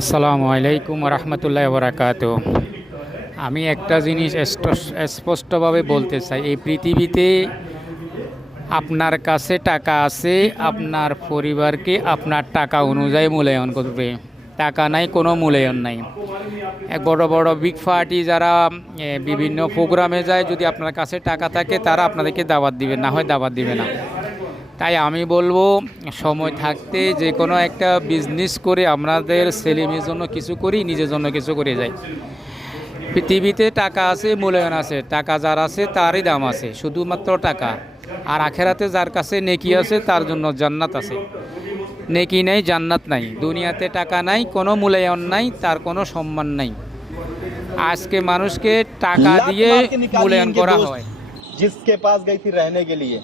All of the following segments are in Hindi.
আসসালামু আলাইকুম রহমতুল্লাহ বরাকাতুহু। আমি একটা জিনিস স্পষ্টভাবে বলতে চাই, এই পৃথিবীতে আপনার কাছে টাকা আছে, আপনার পরিবারকে আপনার টাকা অনুযায়ী মূল্যায়ন করবে। টাকা নাই, কোনো মূল্যায়ন নাই। বড় বড় বিগ পার্টি যারা বিভিন্ন প্রোগ্রামে যায়, যদি আপনার কাছে টাকা থাকে তারা আপনাদেরকে দাওয়াত দিবে, না হয় দাওয়াত দিবে না। তাই আমি বলবো, সময় থাকতে যে কোনো একটা বিজনেস করে আমাদের ছেলেমেয়ের জন্য কিছু করি, নিজের জন্য কিছু করে যাই। পৃথিবীতে টাকা আছে, মূল্যায়ন আছে। টাকা যার আছে তারই দাম আছে, শুধুমাত্র টাকা। আর আখেরাতে যার কাছে নেকি আছে তার জন্য জান্নাত আছে। নেকি নেই, জান্নাত নাই। দুনিয়াতে টাকা নাই, কোনো মূল্যায়ন নাই, তার কোনো সম্মান নাই। আজকে মানুষকে টাকা দিয়ে মূল্যায়ন করা হয়। जिसके पास गई थी रहने के लिए।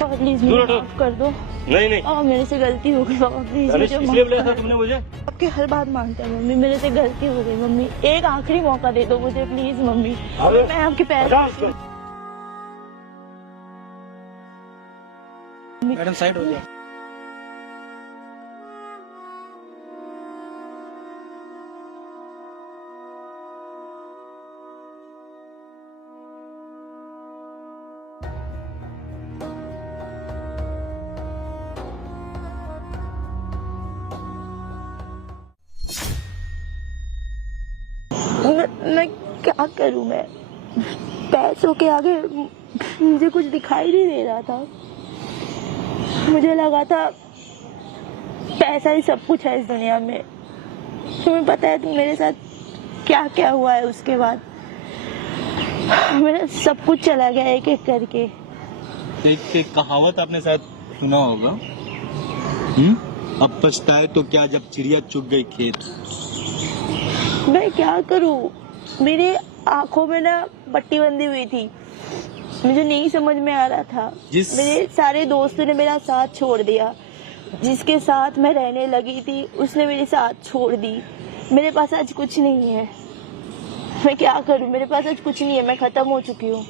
पापा प्लीज मुझे माफ कर दो। नहीं नहीं पापा मेरे से गलती हो गई। पापा प्लीज तनिष, मुझे इसलिए माफ बुलाया था कर तुमने दो। मुझे? आपके हर बात मानता है मम्मी, मेरे से गलती हो गई मम्मी। एक आखिरी मौका दे दो मुझे प्लीज मम्मी। अरे, मैं आपके पैर हटा इसको। मैडम साइड हो जाए। मैं क्या करूं? मैं पैसों के आगे मुझे कुछ दिखाई नहीं दे रहा था। मुझे लगा था पैसा ही सब कुछ है इस दुनिया में। तुम्हें पता है तुम मेरे साथ क्या क्या हुआ है उसके बाद? मेरा सब कुछ चला गया एक एक करके। एक कहावत आपने शायद सुना होगा, अब पछताए तो क्या जब चिड़िया चुग गई खेत। मैं क्या करूं? मेरी आंखों में ना पट्टी बंधी हुई थी। मुझे नहीं समझ में आ रहा था। मेरे सारे दोस्तों ने मेरा साथ छोड़ दिया। जिसके साथ मैं रहने लगी थी उसने मेरे साथ छोड़ दी। मेरे पास आज कुछ नहीं है। मैं क्या करूं? मेरे पास आज कुछ नहीं है। मैं खत्म हो चुकी हूँ।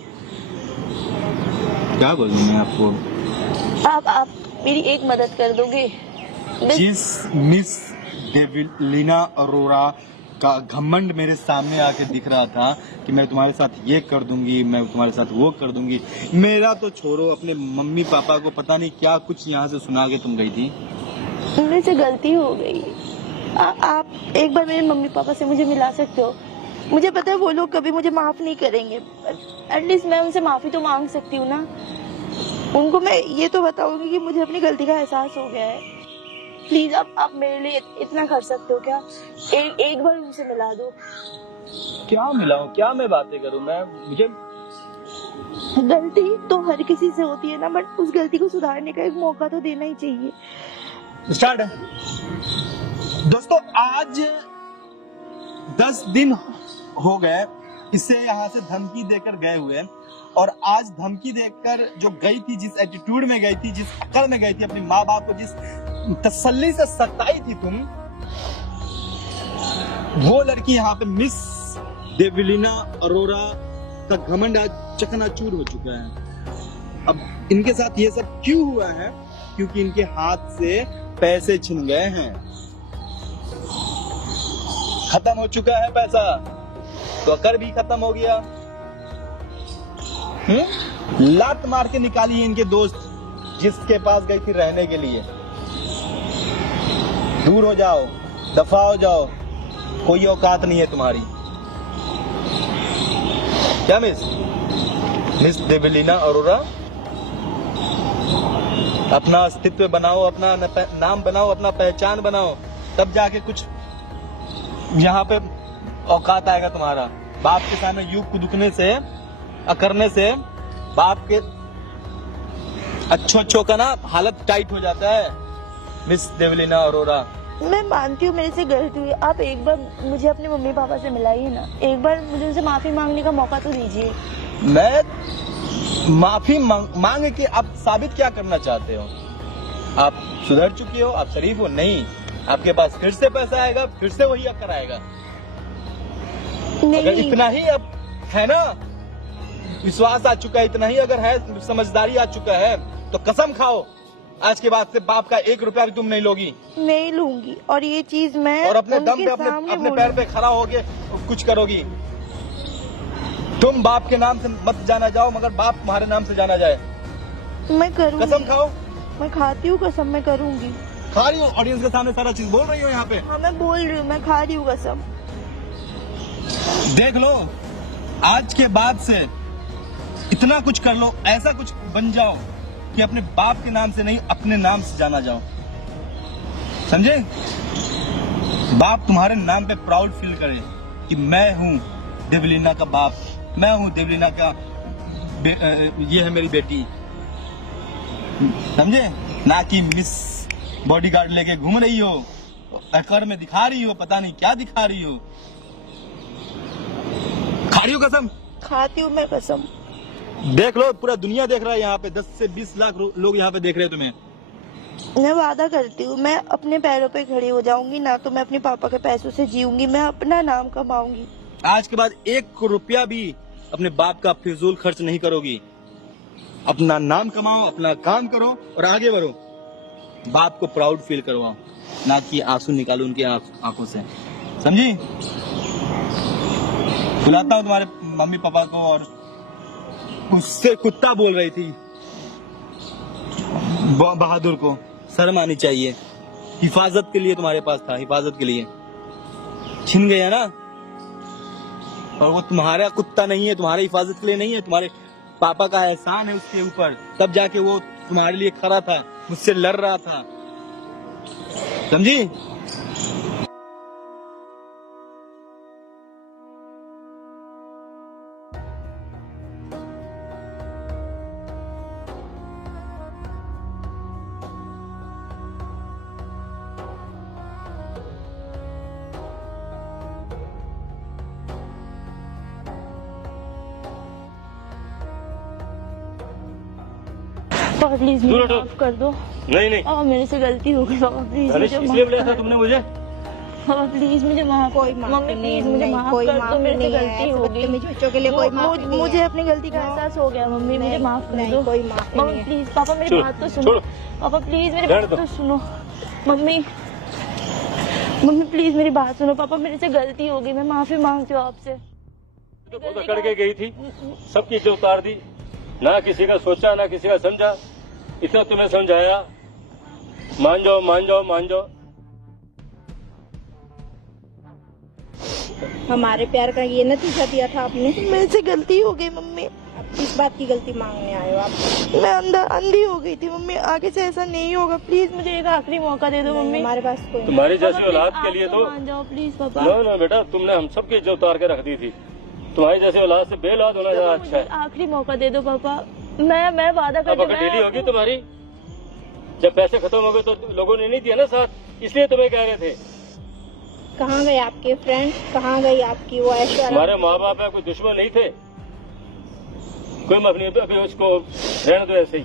क्या बोलूं मैं आपको? आप मेरी एक मदद कर दोगे? जिस मिस डेविलिना अरोरा का घमंड मेरे सामने आके दिख रहा था कि मैं तुम्हारे साथ ये कर दूंगी, मैं तुम्हारे साथ वो कर दूंगी। मेरा तो छोड़ो, अपने मम्मी पापा को पता नहीं क्या कुछ यहाँ से सुना के तुम गई थी। मेरे से गलती हो गई। आप एक बार मेरे मम्मी पापा से मुझे मिला सकते हो? मुझे पता है वो लोग कभी मुझे माफ नहीं करेंगे, एटलीस्ट मैं उनसे माफी तो मांग सकती हूँ ना। उनको मैं ये तो बताऊंगी कि मुझे अपनी गलती का एहसास हो गया है। प्लीज आप मेरे लिए इतना कर सकते हो क्या? एक बार उनसे मिला दो। क्या मिलाऊं, क्या मैं बातें करूं? मैं मुझे गलती तो हर किसी से होती है ना, बट उस गलती को सुधारने का एक मौका तो देना ही चाहिए। स्टार्ट है। दोस्तों, आज 10 दिन हो गए इसे यहाँ से धमकी देकर गए हुए, और आज धमकी देकर जो गई थी, जिस एटीट्यूड में गई थी, जिस अकल में गई थी, अपने माँ बाप को जिस तसल्ली से सताई थी तुम, वो लड़की यहाँ पे मिस डेविलिना अरोरा का घमंड आज चकनाचूर हो चुका है। अब इनके साथ ये सब क्यों हुआ है? क्योंकि इनके हाथ से पैसे छिन गए हैं। खत्म हो चुका है पैसा, तो अकर भी खत्म हो गया। लात मार के निकाली है इनके दोस्त, जिसके पास गई थी रहने के लिए। दूर हो जाओ, दफा हो जाओ, कोई औकात नहीं है तुम्हारी। क्या मिस डेविलिना अरोरा, अपना अस्तित्व बनाओ, अपना नाम बनाओ, अपना पहचान बनाओ, तब जाके कुछ यहाँ पे औकात आएगा तुम्हारा। बाप के सामने युग को दुखने से, अकरने से बाप के अच्छों का ना हालत टाइट हो जाता है। मिस डेविलिना अरोरा, मैं मानती हूँ मेरे से गलती हुई। आप एक बार मुझे अपने मम्मी पापा से मिलाइए ना। एक बार मुझे उनसे माफी मांगने का मौका तो दीजिए। मैं माफी मांग के आप साबित क्या करना चाहते हो? आप सुधर चुकी हो, आप शरीफ हो? नहीं, आपके पास फिर से पैसा आएगा, फिर से वही अक्कर आएगा। अगर नहीं इतना ही अब है ना, विश्वास आ चुका है, इतना ही अगर है, समझदारी आ चुका है, तो कसम खाओ आज के बाद से बाप का 1 रुपया भी तुम नहीं लोगी, नहीं लूंगी। और ये चीज मैं और अपने दम उनके पे सामने अपने पैर पे खड़ा होके कुछ करोगी। तुम बाप के नाम से मत जाना जाओ, मगर बाप तुम्हारे नाम से जाना जाए। मैं करूंगी, कसम खाओ। मैं खाती हूँ कसम, मैं करूंगी। खा रही हो, ऑडियंस के सामने सारा चीज बोल रही हो यहाँ पे। हाँ मैं बोल रही हूँ, मैं खा रही हूँ कसम। देख लो, आज के बाद से इतना कुछ कर लो, ऐसा कुछ बन जाओ कि अपने बाप के नाम से नहीं, अपने नाम से जाना जाओ, समझे? बाप तुम्हारे नाम पे प्राउड फील करे कि मैं हूँ देवलीना का बाप, मैं हूँ देवलीना का ये है मेरी बेटी, समझे? ना कि मिस बॉडीगार्ड लेके घूम रही हो, अकर में दिखा रही हो, पता नहीं क्या दिखा रही हो। खा रही हो कसम? खाती हूँ मैं कसम। देख लो, पूरा दुनिया देख रहा है यहाँ पे, 10 से 20 लाख लोग यहाँ पे देख रहे हैं तुम्हें। मैं वादा करती हूँ, मैं अपने पैरों पे खड़ी हो जाऊंगी, ना तो मैं अपने पापा के पैसों से जीऊंगी, मैं अपना नाम कमाऊंगी। आज के बाद 1 रुपया भी अपने बाप का फिजूल खर्च नहीं करोगी। अपना नाम कमाओ, अपना काम करो और आगे बढ़ो। बाप को प्राउड फील करवाओ, ना कि आंसू निकालो उनकी आंखों से, समझी? बुलाता हूँ तुम्हारे मम्मी पापा को। और उससे कुत्ता बोल रही थी बहादुर को, शर्म आनी चाहिए। हिफाजत के लिए तुम्हारे पास था, हिफाजत के लिए छिन गया ना। और वो तुम्हारा कुत्ता नहीं है, तुम्हारी हिफाजत के लिए नहीं है, तुम्हारे पापा का एहसान है उसके ऊपर, तब जाके वो तुम्हारे लिए खड़ा था, मुझसे लड़ रहा था, समझी? पापा प्लीज मुझे माफ कर दो। नहीं नहीं, पापा मेरे से गलती हो गई, पापा प्लीज अरे मुझे इसलिए माफ बुलाया था कर तुमने दो। मुझे? पापा प्लीज मुझे माफ, कोई माफी मम्मी नहीं, प्लीज मुझे नहीं, माफ कोई कर दो, माफी मेरे से नहीं है, गलती हो गई। बदतमीज बच्चों के लिए कोई माफी नहीं मुझे है। अपनी गलती का एहसास हो गया मम्मी, मुझे नहीं, माफ कर नहीं, दो। कोई माफी मम्मी नहीं है। प्लीज, पापा मेरी छोड़ो, बात तो सुनो। छोड़ो। पापा प्लीज मेरी रहने बात दो। तो सुनो। मम्मी मम्मी प्लीज मेरी बात सुनो। पापा मेरे से गलती हो गई, मैं माफी मांगती हूँ आपसे। तो बहुत अकड़ के गई थी, सबकी इज्जत उतार दी, ना किसी का सोचा ना किसी का समझा। इतना तुम्हें समझाया, मान जाओ मान जाओ मान जाओ। हमारे प्यार का ये नतीजा दिया था आपने। मेरे से गलती हो गई मम्मी, अब किस बात की गलती मांगने आए हो आप? मैं अंधी हो गई थी मम्मी, आगे से ऐसा नहीं होगा। प्लीज मुझे एक आखिरी मौका दे दो मम्मी। हमारे पास कोई तुम्हारी पापा, जैसी प्लीज औलाद आप के लिए तो मान जाओ प्लीज पापा। नो नो बेटा, तुमने हम सबकी इज्जत उतार के रख दी थी। तुम्हारी जैसी औलाद से बेऔलाद होना ज्यादा अच्छा मुझे है। आखिरी मौका दे दो पापा। मैं वादा अब करती अगर डेली होगी तुम्हारी, जब पैसे खत्म हो गए तो लोगों ने नहीं दिया ना साथ, इसलिए तुम्हें कह रहे थे। कहाँ गए आपके फ्रेंड, कहाँ गई आपकी वो ऐश्वर्या? हमारे माँ बाप है, कोई दुश्मन नहीं थे कोई। मैं अपनी अभी उसको रहने दो ऐसे ही,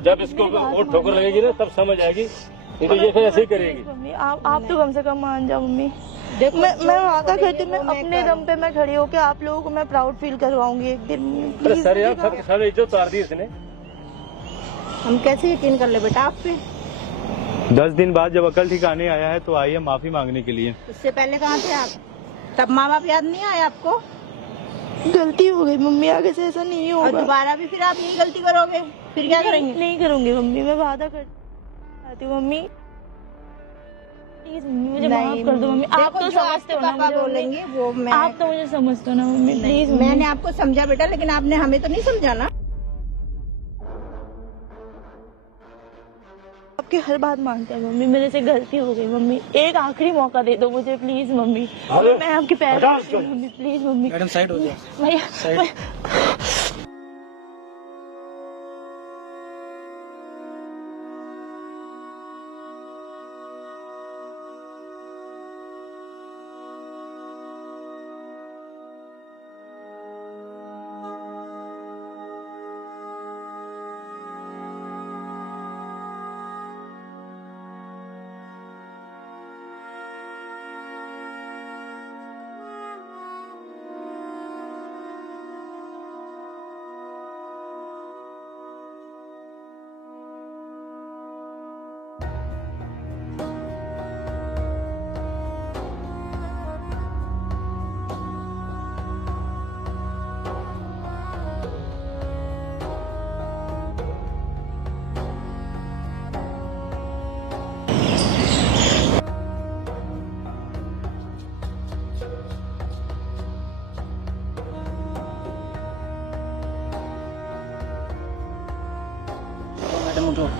जब इसको और ठोकर लगेगी ना तब समझ आएगी, नहीं तो ये फिर ऐसे ही करेगी। मम्मी आप तो कम से कम मान जाओ मम्मी। देखो, मैं वादा करती हूँ, मैं वो मैं अपने दम पे मैं खड़ी होकर आप लोगों को मैं प्राउड फील करवाऊंगी एक दिन। अरे प्लीज सर यार, सबके सामने इज्जत उतार दी इसने। हम कैसे यकीन कर ले बेटा आप पे? 10 दिन बाद जब अकल ठिकाने आया है तो आइए माफी मांगने के लिए। इससे पहले कहाँ थे आप? तब माँ बाप याद नहीं आए आपको? गलती हो गई मम्मी, आगे से ऐसा नहीं और होगा। दोबारा भी फिर आप यही गलती करोगे, फिर क्या करेंगे? नहीं करूंगी मम्मी, मैं वादा करती हूँ मम्मी। प्लीज मम्मी मुझे माफ कर दो मम्मी। आप तो समझते हो ना पापा मुझे मम्मी। बोलेंगे वो मैं। आप तो मुझे समझते हो ना मम्मी, प्लीज मैंने आपको समझा बेटा, लेकिन आपने हमें तो नहीं समझा ना। आपकी हर बात मानते हैं मम्मी, मेरे से गलती हो गई मम्मी, एक आखिरी मौका दे दो मुझे प्लीज मम्मी। मैं आपके पैर पड़ती हूँ mummy, please mummy. Madam side हो जाए। भैया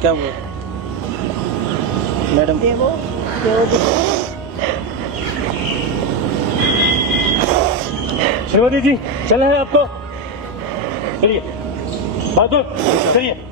क्या हुआ मैडम? देखो श्रीमती जी चले हैं आपको, चलिए बात चलिए।